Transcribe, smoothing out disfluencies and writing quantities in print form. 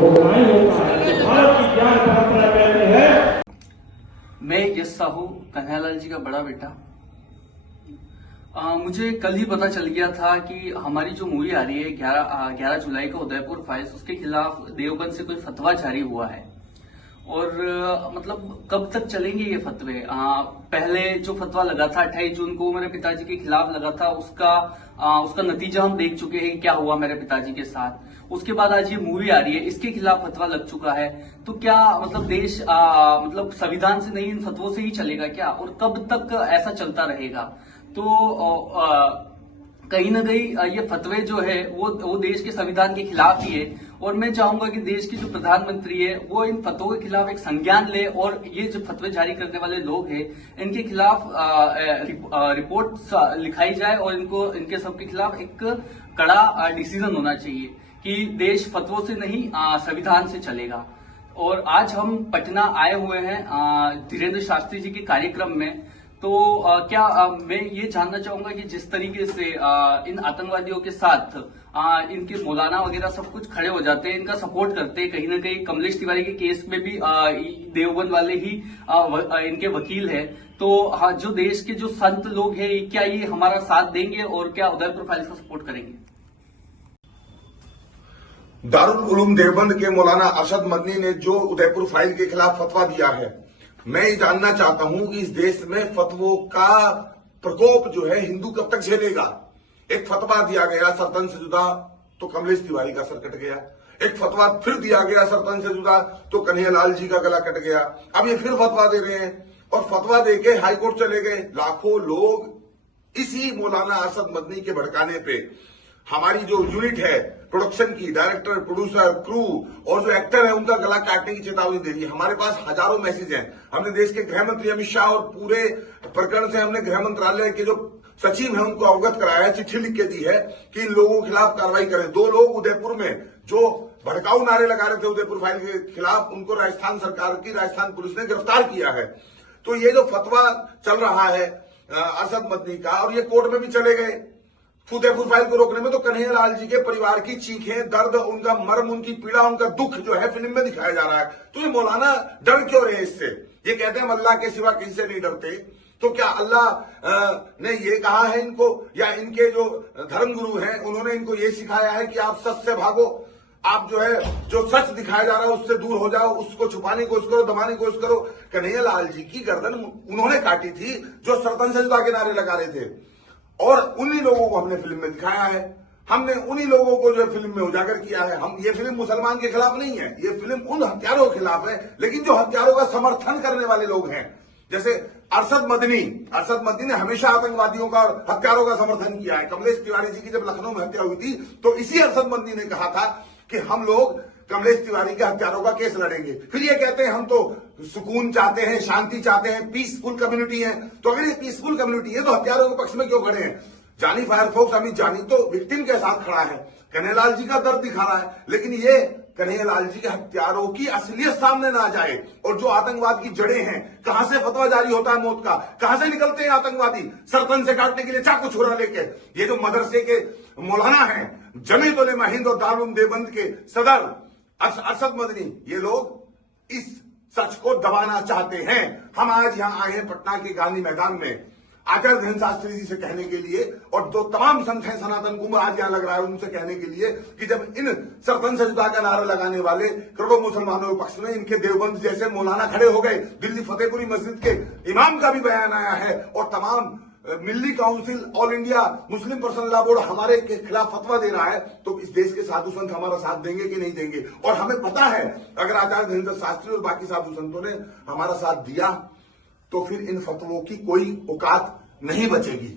होना ही होता है। तो भारत की ज्ञान परंपरा कहती है। मैं यश साहू, कन्हैयालाल जी का बड़ा बेटा। मुझे कल ही पता चल गया था कि हमारी जो मूवी आ रही है 11 जुलाई को उदयपुर फाइल्स, उसके खिलाफ देवबंद से कोई फतवा जारी हुआ है। और मतलब कब तक चलेंगे ये फतवे? पहले जो फतवा लगा था 28 जून को मेरे पिताजी के खिलाफ लगा था, उसका नतीजा हम देख चुके हैं कि क्या हुआ मेरे पिताजी के साथ। उसके बाद आज ये मूवी आ रही है, इसके खिलाफ फतवा लग चुका है। तो क्या मतलब देश मतलब संविधान से नहीं, इन फतवों से ही चलेगा क्या? और कब तक ऐसा चलता रहेगा? तो कहीं ना कहीं ये फतवे जो है वो देश के संविधान के खिलाफ ही है। और मैं चाहूंगा कि देश के जो प्रधानमंत्री है वो इन फतवों के खिलाफ एक संज्ञान ले, और ये जो फतवे जारी करने वाले लोग हैं इनके खिलाफ रिपोर्ट लिखाई जाए, और इनके सबके खिलाफ एक कड़ा डिसीजन होना चाहिए कि देश फतवों से नहीं संविधान से चलेगा। और आज हम पटना आए हुए हैं धीरेन्द्र शास्त्री जी के कार्यक्रम में। तो मैं ये जानना चाहूंगा कि जिस तरीके से इन आतंकवादियों के साथ इनके मौलाना वगैरह सब कुछ खड़े हो जाते हैं, इनका सपोर्ट करते हैं, कहीं ना कहीं कमलेश तिवारी के केस में भी देवबंद वाले ही इनके वकील है। तो जो देश के जो संत लोग हैं, क्या ये हमारा साथ देंगे और क्या उदयपुर फाइल्स का सपोर्ट करेंगे? दारुल उलूम देवबंद के मौलाना अरशद मदनी ने जो उदयपुर फाइल के खिलाफ फतवा दिया है, मैं ये जानना चाहता हूं कि इस देश में फतवों का प्रकोप जो है हिंदू कब तक झेलेगा। एक फतवा दिया गया सरतन से जुदा तो कमलेश तिवारी का सर कट गया, एक फतवा फिर दिया गया सरतन से जुदा तो कन्हैयालाल जी का गला कट गया। अब ये फिर फतवा दे रहे हैं और फतवा देके हाईकोर्ट चले गए। लाखों लोग इसी मौलाना अरशद मदनी के भड़काने पे हमारी जो यूनिट है प्रोडक्शन की, डायरेक्टर, प्रोड्यूसर, क्रू और जो एक्टर है उनका गला काटने की चेतावनी दे रही है। हमारे पास हजारों मैसेज हैं। हमने देश के गृह मंत्री अमित शाह और पूरे प्रकरण से हमने गृह मंत्रालय के जो सचिव है उनको अवगत कराया है, चिट्ठी लिख के दी है कि इन लोगों के खिलाफ कार्रवाई करें। 2 लोग उदयपुर में जो भड़काऊ नारे लगा रहे थे उदयपुर फाइल के खिलाफ, उनको राजस्थान सरकार की राजस्थान पुलिस ने गिरफ्तार किया है। तो ये जो फतवा चल रहा है अरशद मदनी का, और ये कोर्ट में भी चले गए उदयपुर फाइल को रोकने में, तो कन्हैयालाल जी के परिवार की चीखें, दर्द, उनका मर्म, उनकी पीड़ा, उनका दुख जो है फिल्म में दिखाया जा रहा है। तो ये मौलाना डर क्यों रहे इससे? ये कहते हैं हम अल्लाह के सिवा किसी से नहीं डरते। तो क्या अल्लाह ने ये कहा है इनको, या इनके जो धर्मगुरु हैं उन्होंने इनको ये सिखाया है कि आप सच से भागो, आप जो है जो सच दिखाया जा रहा है उससे दूर हो जाओ, उसको छुपाने की कोशिश करो, दबाने की कोशिश करो। कन्हैयालाल जी की गर्दन उन्होंने काटी थी जो सरतन से जुदा के नारे लगा रहे थे, और उन्हीं लोगों को हमने फिल्म में दिखाया है। हमने उन्हीं लोगों को जो फिल्म में उजागर किया है। हम ये फिल्म मुसलमान के खिलाफ नहीं है, ये फिल्म उन हत्यारों के खिलाफ है, लेकिन जो हत्यारों का समर्थन करने वाले लोग हैं, जैसे अरशद मदनी ने हमेशा आतंकवादियों का और हत्यारों का समर्थन किया है। कमलेश तिवारी जी की जब लखनऊ में हत्या हुई थी तो इसी अरशद मदनी ने कहा था कि हम लोग कमलेश तिवारी के हत्यारों का केस लड़ेंगे। फिर ये कहते हैं हम तो सुकून चाहते हैं, शांति चाहते हैं, पीसफुल कम्युनिटी है। तो अगर ये पीसफुल कम्युनिटी है तो हत्यारों के पक्ष में क्यों खड़े हैं? जानी फायरफोक्स अमित जानी तो विक्टिम के साथ खड़ा है, कन्हैयालाल जी का दर्द दिखा रहा है, लेकिन ये कन्हैयालाल जी के हत्यारों की असलियत सामने ना जाए। और जो आतंकवाद की जड़ें हैं, कहां से फतवा जारी होता है मौत का, कहां से निकलते हैं आतंकवादी सरतन से काटने के लिए चाकू छुरा लेके। ये जो मदरसे के मौलाना है, जमीयत उलेमा हिंद और दारुल उलूम देवबंद के सदर अरशद मदनी, ये लोग इस सच को दबाना चाहते हैं। हम आज यहां आए हैं पटना के गांधी मैदान में आचार्य धीरेन्द्र शास्त्री जी से कहने के लिए, और जो तमाम संत हैं सनातन कुंभ आज यहां लग रहा है उनसे कहने के लिए कि जब इन सरतन से जुदा का नारा लगाने वाले करोड़ों मुसलमानों के पक्ष में इनके देवबंद जैसे मौलाना खड़े हो गए, दिल्ली फतेहपुरी मस्जिद के इमाम का भी बयान आया है, और तमाम Milli Council, All India Muslim Personal Law Board हमारे के खिलाफ फतवा दे रहा है, तो इस देश के साधु संत हमारा साथ देंगे कि नहीं देंगे? और हमें पता है अगर आचार्य धीरेन्द्र शास्त्री और बाकी साधु संतों ने हमारा साथ दिया तो फिर इन फतवों की कोई औकात नहीं बचेगी।